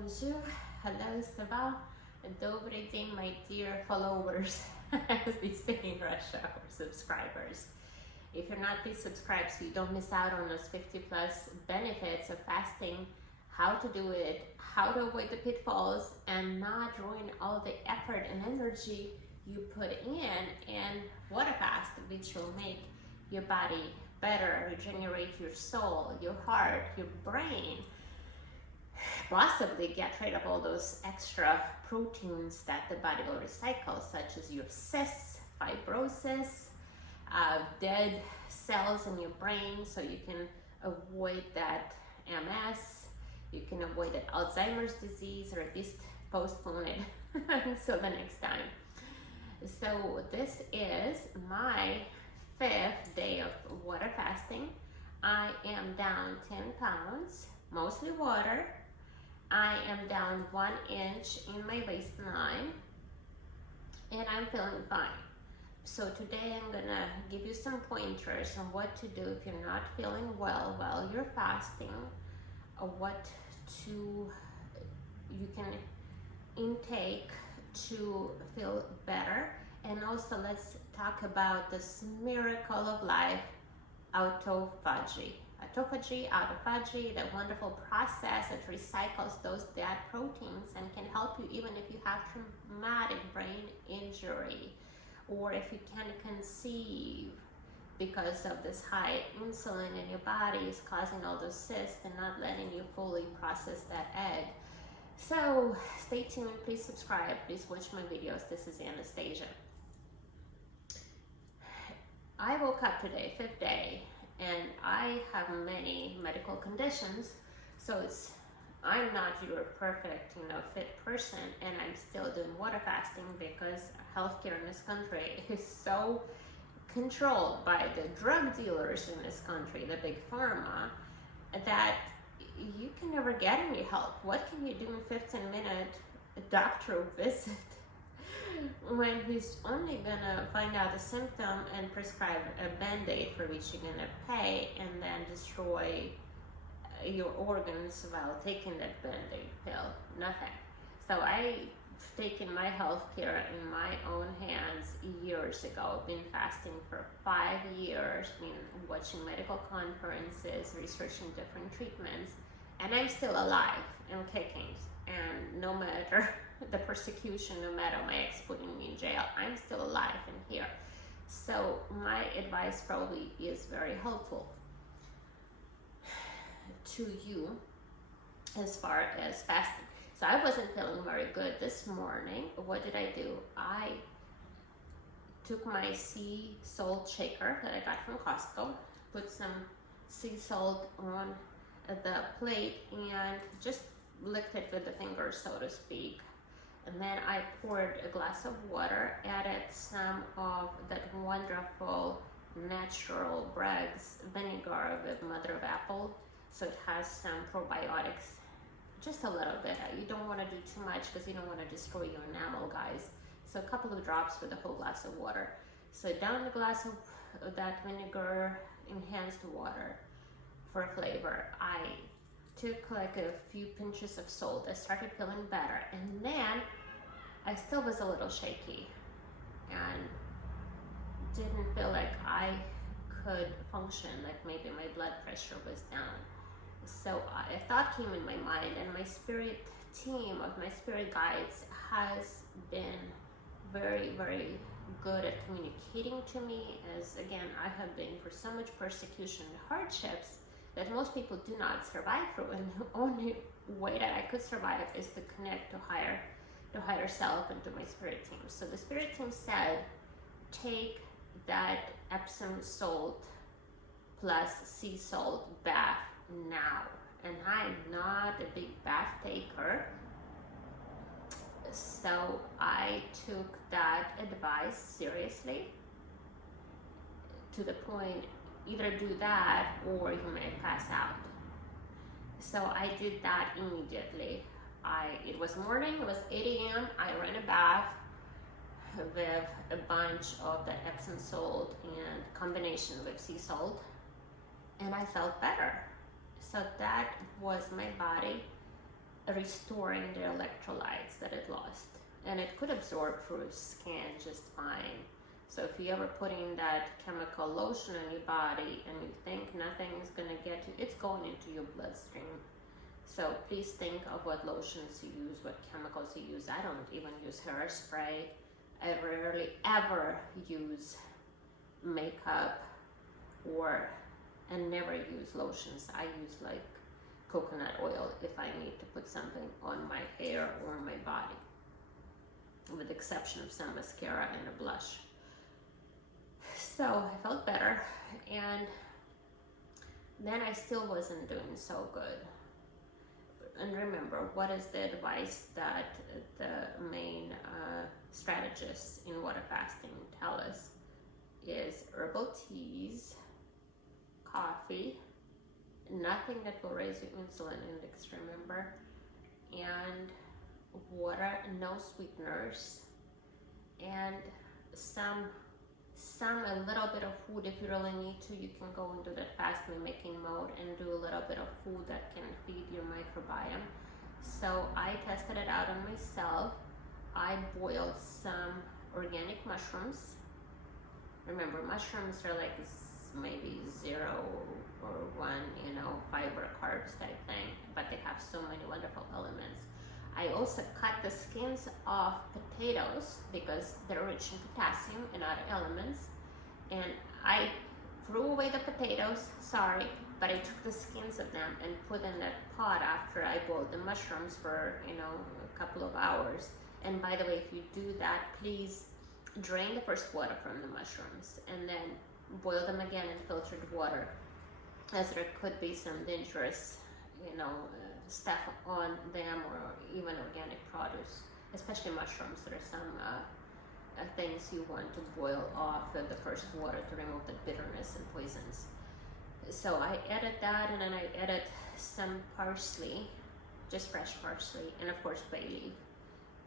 Bonjour, hello, ça va? Добрый день, my dear followers, as they say in Russia, or subscribers. If you're not, please subscribe so you don't miss out on those 50 plus benefits of fasting, how to do it, how to avoid the pitfalls, and not ruin all the effort and energy you put in water fast, which will make your body better, regenerate your soul, your heart, your brain, possibly get rid of all those extra proteins that the body will recycle, such as your cysts, fibrosis, dead cells in your brain, so you can avoid that MS, you can avoid that Alzheimer's disease, or at least postpone it until the next time. So this is my 5th day of water fasting. I am down 10 pounds, mostly water. I am down 1 inch in my waistline, and I'm feeling fine. So today I'm gonna give you some pointers on what to do if you're not feeling well while you're fasting, or what you can intake to feel better. And also let's talk about this miracle of life, autophagy. Autophagy, the wonderful process that recycles those dead proteins and can help you even if you have traumatic brain injury, or if you can't conceive because of this high insulin in your body is causing all those cysts and not letting you fully process that egg. So stay tuned, please subscribe, please watch my videos. This is Anastasia. I woke up today, 5th day, and I have many medical conditions, so I'm not your perfect, fit person, and I'm still doing water fasting because healthcare in this country is so controlled by the drug dealers in this country, the big pharma, that you can never get any help. What can you do in 15-minute doctor visit when he's only gonna find out the symptom and prescribe a band-aid for which you're gonna pay, and then destroy your organs while taking that band-aid pill? Nothing. So I've taken my health care in my own hands years ago. I've been fasting for 5 years, been watching medical conferences, researching different treatments, and I'm still alive and kicking. And no matter the persecution, no matter my ex putting me in jail, I'm still alive and here. So my advice probably is very helpful to you as far as fasting. So I wasn't feeling very good this morning. What did I do? I took my sea salt shaker that I got from Costco, put some sea salt on the plate, and just licked it with the fingers, so to speak. And then I poured a glass of water, added some of that wonderful natural Bragg's vinegar with mother of apple, so it has some probiotics, just a little bit. You don't want to do too much because you don't want to destroy your enamel, guys. So a couple of drops with a whole glass of water. So down the glass of that vinegar enhanced water for flavor. I took like a few pinches of salt. I started feeling better, and then I still was a little shaky and didn't feel like I could function, like maybe my blood pressure was down. So a thought came in my mind, and my spirit team of my spirit guides has been very, very good at communicating to me, as again, I have been for so much persecution and hardships that most people do not survive through, and the only way that I could survive is to connect to higher self and to my spirit team. So the spirit team said, take that Epsom salt plus sea salt bath now. And I'm not a big bath taker, so I took that advice seriously to the point, either do that or you may pass out. So I did that immediately. It was morning, it was 8 a.m. I ran a bath with a bunch of the Epsom salt and combination with sea salt, and I felt better. So that was my body restoring the electrolytes that it lost. And it could absorb through skin just fine. So if you ever putting that chemical lotion on your body and you think nothing's gonna get you, it's going into your bloodstream. So please think of what lotions you use, what chemicals you use. I don't even use hairspray. I rarely ever use makeup and never use lotions. I use like coconut oil if I need to put something on my hair or my body, with the exception of some mascara and a blush. So I felt better, and then I still wasn't doing so good. And remember, what is the advice that the main strategists in water fasting tell us is herbal teas, coffee, nothing that will raise your insulin index, remember, and water, no sweeteners, and a little bit of food. If you really need to, you can go into that fast mimicking mode and do a little bit of food that can feed your microbiome. So I tested it out on myself. I boiled some organic mushrooms. Remember, mushrooms are like maybe 0 or 1, fiber carbs type thing, but they have so many wonderful elements. I also cut the skins off potatoes because they're rich in potassium and other elements, and I threw away the potatoes, sorry, but I took the skins of them and put in that pot after I boiled the mushrooms for a couple of hours. And by the way, if you do that, please drain the first water from the mushrooms and then boil them again in filtered water, as there could be some dangerous stuff on them, or even organic produce, especially mushrooms. There are some things you want to boil off of the first water to remove the bitterness and poisons. So I added that, and then I added some parsley, just fresh parsley, and of course bay leaf.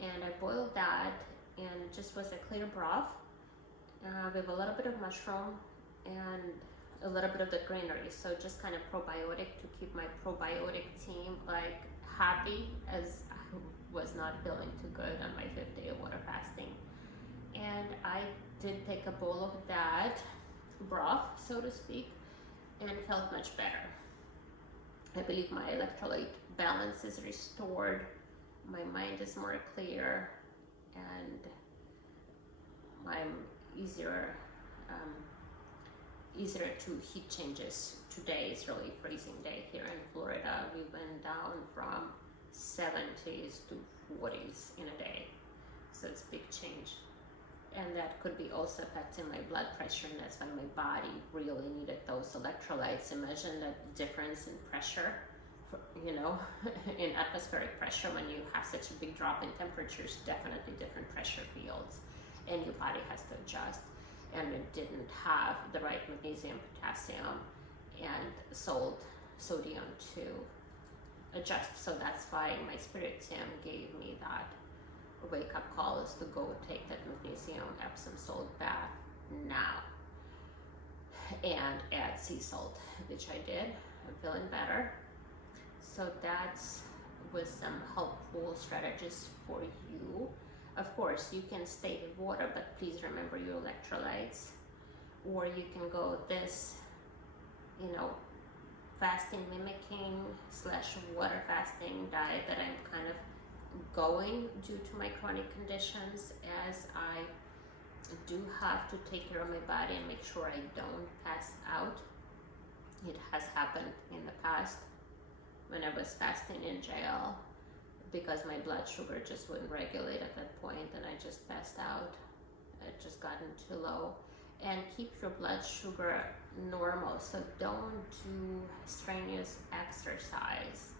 And I boiled that, and it just was a clear broth with a little bit of mushroom and a little bit of the greenery, so just kind of probiotic to keep my probiotic team like happy, as I was not feeling too good on my 5th day of water fasting. And I did take a bowl of that broth, so to speak, and felt much better. I believe my electrolyte balance is restored, my mind is more clear, and I'm easier to heat changes. Today is really a freezing day here in Florida. We went down from 70s to 40s in a day, so it's a big change. And that could be also affecting my blood pressure, and that's why my body really needed those electrolytes. Imagine that difference in pressure, in atmospheric pressure. When you have such a big drop in temperatures, definitely different pressure fields, and your body has to adjust. And it didn't have the right magnesium, potassium, and sodium to adjust. So that's why my spirit team gave me that wake-up call, is to go take that magnesium Epsom salt bath now and add sea salt, which I did. I'm feeling better. So that's with some helpful strategies for you. Of course, you can stay with water, but please remember your electrolytes. Or you can go this, fasting mimicking / water fasting diet that I'm kind of going due to my chronic conditions, as I do have to take care of my body and make sure I don't pass out. It has happened in the past when I was fasting in jail, because my blood sugar just wouldn't regulate at that point, and I just passed out. It just gotten too low. And keep your blood sugar normal. So don't do strenuous exercise.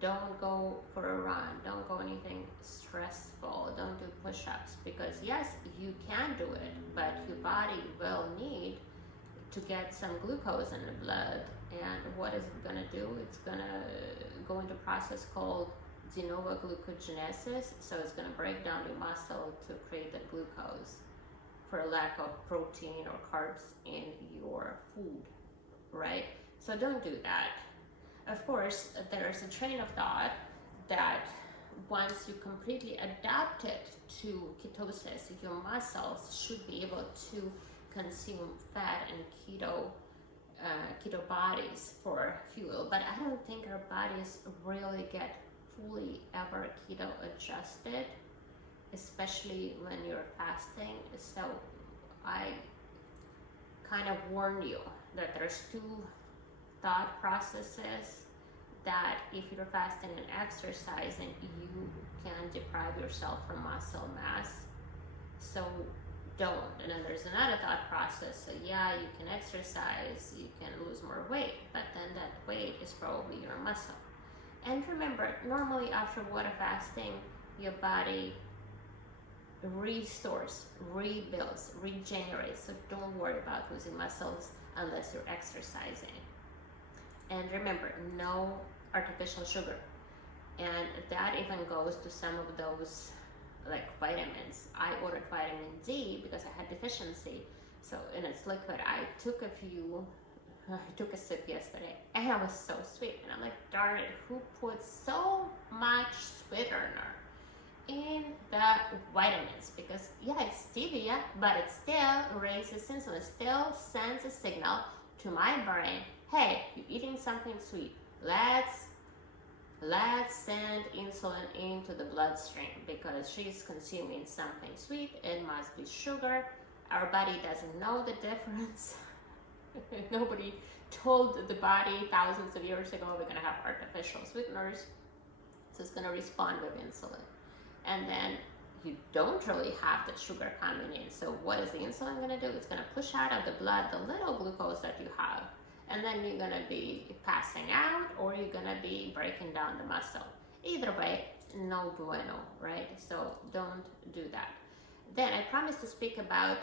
Don't go for a run. Don't go anything stressful. Don't do push-ups, because yes, you can do it, but your body will need to get some glucose in the blood. And what is it gonna do? It's gonna go into a process called de novo glucogenesis. So it's gonna break down your muscle to create the glucose for lack of protein or carbs in your food, right? So don't do that. Of course, there's a train of thought that once you completely adapt it to ketosis, your muscles should be able to consume fat and keto bodies for fuel. But I don't think our bodies really get fully ever keto adjusted, especially when you're fasting. So I kind of warn you that there's two thought processes, that if you're fasting and exercising, you can deprive yourself from muscle mass. So don't. And then there's another thought process. So yeah, you can exercise, you can lose more weight, but then that weight is probably your muscle. And remember, normally after water fasting, your body restores, rebuilds, regenerates. So don't worry about losing muscles unless you're exercising. And remember, no artificial sugar. And that even goes to some of those like vitamins. I ordered vitamin D because I had deficiency. So in its liquid, I took a sip yesterday and it was so sweet. And I'm like, darn it, who puts so much sweetener in the vitamins? Because yeah, it's stevia, but it still raises insulin, it still sends a signal to my brain, hey, you're eating something sweet. Let's send insulin into the bloodstream because she's consuming something sweet. It must be sugar. Our body doesn't know the difference. Nobody told the body thousands of years ago we're going to have artificial sweeteners, so it's going to respond with insulin. And then you don't really have the sugar coming in. So what is the insulin going to do? It's going to push out of the blood the little glucose that you have. And then you're going to be passing out, or you're going to be breaking down the muscle. Either way, no bueno, right? So don't do that. Then I promised to speak about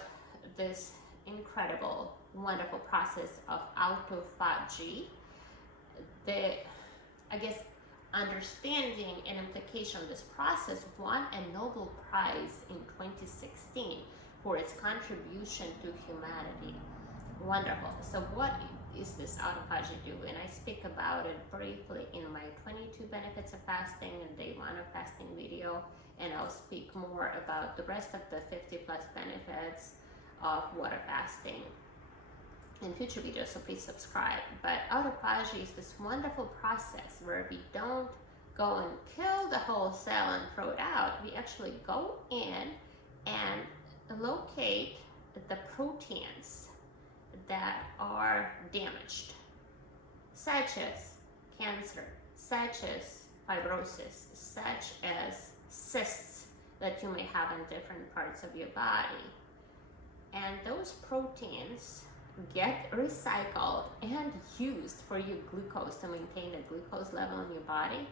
this incredible, wonderful process of autophagy. I guess, understanding and implication of this process won a Nobel Prize in 2016 for its contribution to humanity. Wonderful. So what is this autophagy do? And I speak about it briefly in my 22 benefits of fasting and day 1 of fasting video, and I'll speak more about the rest of the 50 plus benefits of water fasting in future videos, so please subscribe. But autophagy is this wonderful process where we don't go and kill the whole cell and throw it out. We actually go in and locate the proteins that are damaged, such as cancer, such as fibrosis, such as cysts that you may have in different parts of your body. And those proteins get recycled and used for your glucose to maintain the glucose level in your body.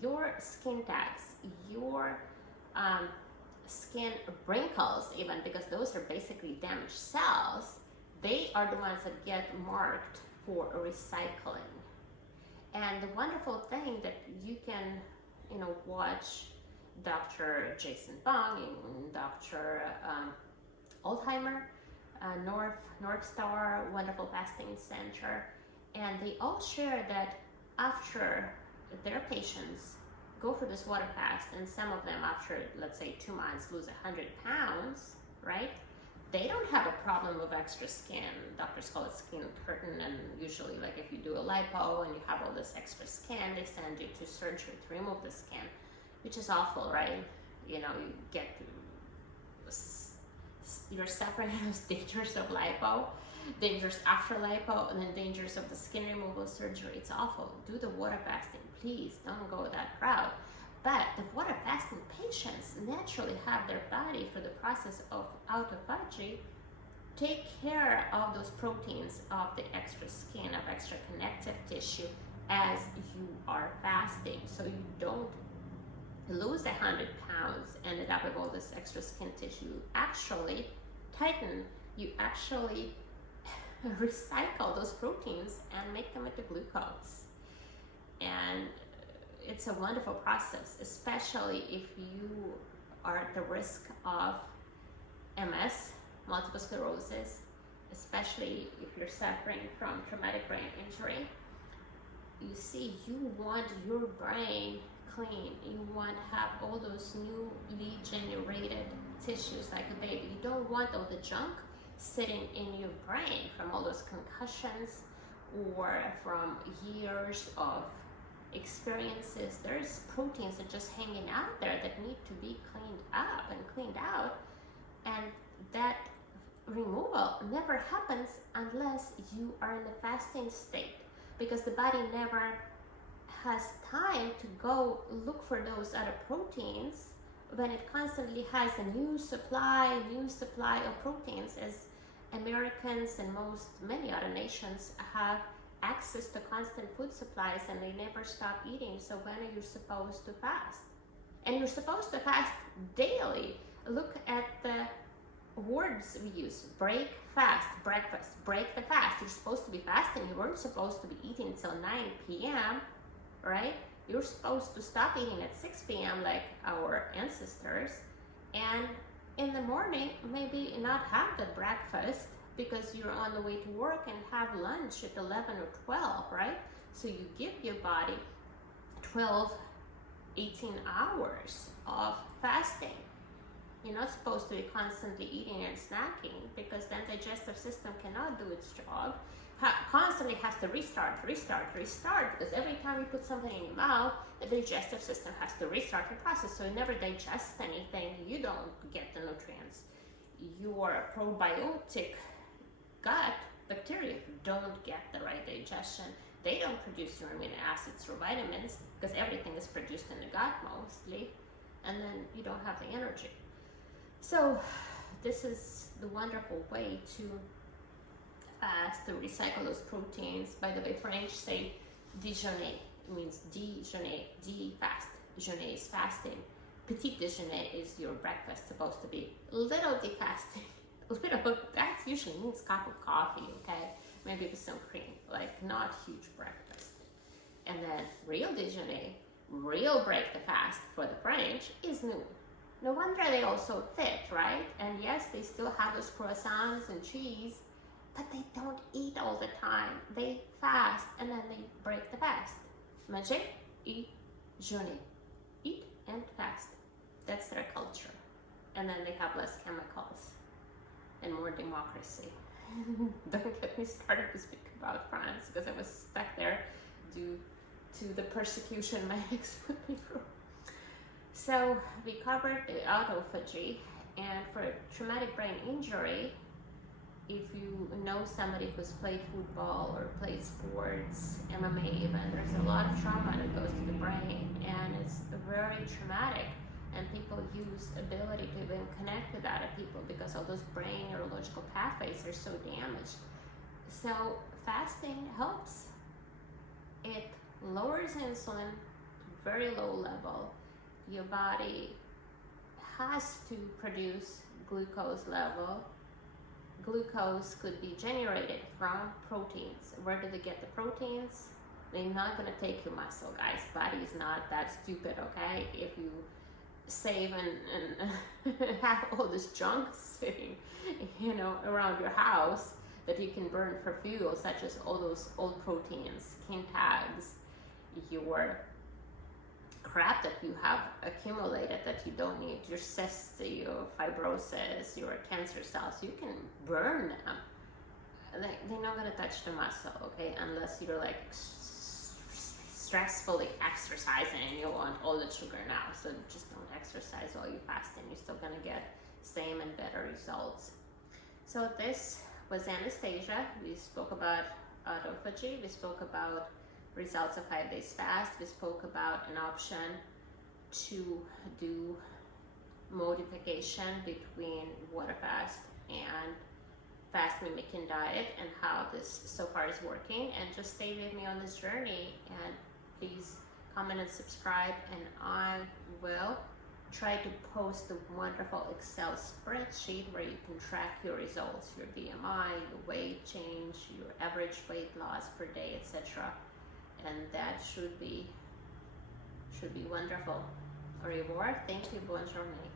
Your skin tags, your skin wrinkles, even, because those are basically damaged cells, they are the ones that get marked for recycling. And the wonderful thing that you can, watch Dr. Jason Fung and Dr. Altheimer, North Star Wonderful Fasting Center, and they all share that after their patients go through this water fast, and some of them after, let's say, 2 months lose 100 pounds, right? They don't have a problem with extra skin. Doctors call it skin curtain, and usually, like, if you do a lipo and you have all this extra skin, they send you to surgery to remove the skin, which is awful, right? You get you're suffering those dangers of lipo, dangers after lipo, and then dangers of the skin removal surgery. It's awful. Do the water fasting, please. Don't go that route. But the water fasting patients naturally have their body, through the process of autophagy, take care of those proteins of the extra skin, of extra connective tissue as you are fasting. So you don't lose 100 pounds, ended up with all this extra skin tissue. Actually tighten, you actually recycle those proteins and make them into glucose. And it's a wonderful process, especially if you are at the risk of MS, multiple sclerosis, especially if you're suffering from traumatic brain injury. You see, you want your brain clean. You want to have all those newly generated tissues like a baby. You don't want all the junk sitting in your brain from all those concussions or from years of experiences. There's proteins that are just hanging out there that need to be cleaned up and cleaned out, and that removal never happens unless you are in a fasting state, because the body never has time to go look for those other proteins when it constantly has a new supply of proteins, as Americans and many other nations have access to constant food supplies and they never stop eating. So when are you supposed to fast? And you're supposed to fast daily. Look at the words we use: break, fast, breakfast, break the fast. You're supposed to be fasting. You weren't supposed to be eating until 9 p.m., right? You're supposed to stop eating at 6 p.m. like our ancestors, and in the morning maybe not have the breakfast because you're on the way to work, and have lunch at 11 or 12, right? So you give your body 12, 18 hours of fasting. You're not supposed to be constantly eating and snacking, because then the digestive system cannot do its job. Constantly has to restart, because every time you put something in your mouth, the digestive system has to restart the process, so it never digests anything. You don't get the nutrients. Your probiotic gut bacteria don't get the right digestion. They don't produce your amino acids or vitamins, because everything is produced in the gut mostly, and then you don't have the energy. So this is the wonderful way to fast, to recycle those proteins. By the way, French say déjeuner. It means déjeuner, fast. Déjeuner is fasting. Petit déjeuner is your breakfast, supposed to be. Little de fasting. Little, that usually means cup of coffee, okay? Maybe with some cream, like not huge breakfast. And then real déjeuner, real break the fast for the French is noon. No wonder they all so fit, right? And yes, they still have those croissants and cheese, but they don't eat all the time. They fast and then they break the fast. Manger et jeûner. Eat and fast. That's their culture. And then they have less chemicals and more democracy. Don't get me started to speak about France, because I was stuck there due to the persecution my ex put me through. So we covered the autophagy, and for traumatic brain injury, if you know somebody who's played football or played sports, MMA even, there's a lot of trauma that goes to the brain, and it's very traumatic, and people use ability to even connect with other people because all those brain neurological pathways are so damaged. So fasting helps. It lowers insulin to very low level. Your body has to produce glucose level. Glucose could be generated from proteins. Where do they get the proteins? They're not going to take your muscle, guys. Body is not that stupid, okay? If you save and have all this junk sitting, around your house that you can burn for fuel, such as all those old proteins, skin tags, your crap that you have accumulated that you don't need, your cysts, your fibrosis, your cancer cells, you can burn them. They're not going to touch the muscle, okay, unless you're like stressfully exercising and you want all the sugar now. So just don't exercise while you're fasting. You're still going to get same and better results. So this was Anastasia. We spoke about autophagy. We spoke about results of 5 days fast. We spoke about an option to do modification between water fast and fast mimicking diet, and how this so far is working. And just stay with me on this journey, and please comment and subscribe, and I will try to post a wonderful Excel spreadsheet where you can track your results, your BMI, your weight change, your average weight loss per day, etc. And that should be wonderful. Au revoir. Thank you. Bonne journée.